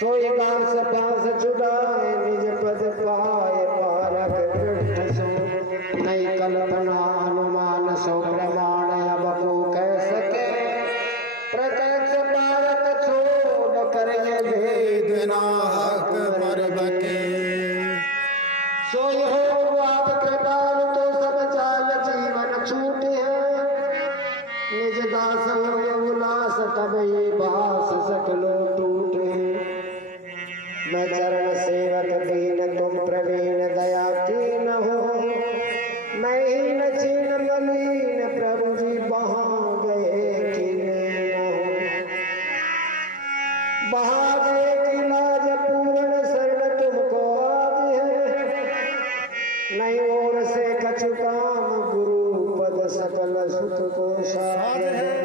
सोई दास पास छुड़ाए निज पद पाए पारक कृष्ण सो नई कल्पना अनुमान सो प्रमाण अब को कह सके प्रत्यक्ष पारक छोड़ कर ये भेद बिना हक पर बके सोई हो आप कृपाल तो सब चाल जीवन छूटे निज दास हो उल्लास तब ये बास सकलो टूटे मैं चरण सेवक दीन तुम प्रवीण दया कीन हो मैं हीन छीन मलीन प्रभु जी बहा गए बहा गए की लाज पूर्ण शरण तुमको आज है नहीं और से कछु काम गुरु पद सकल सुख को साथ है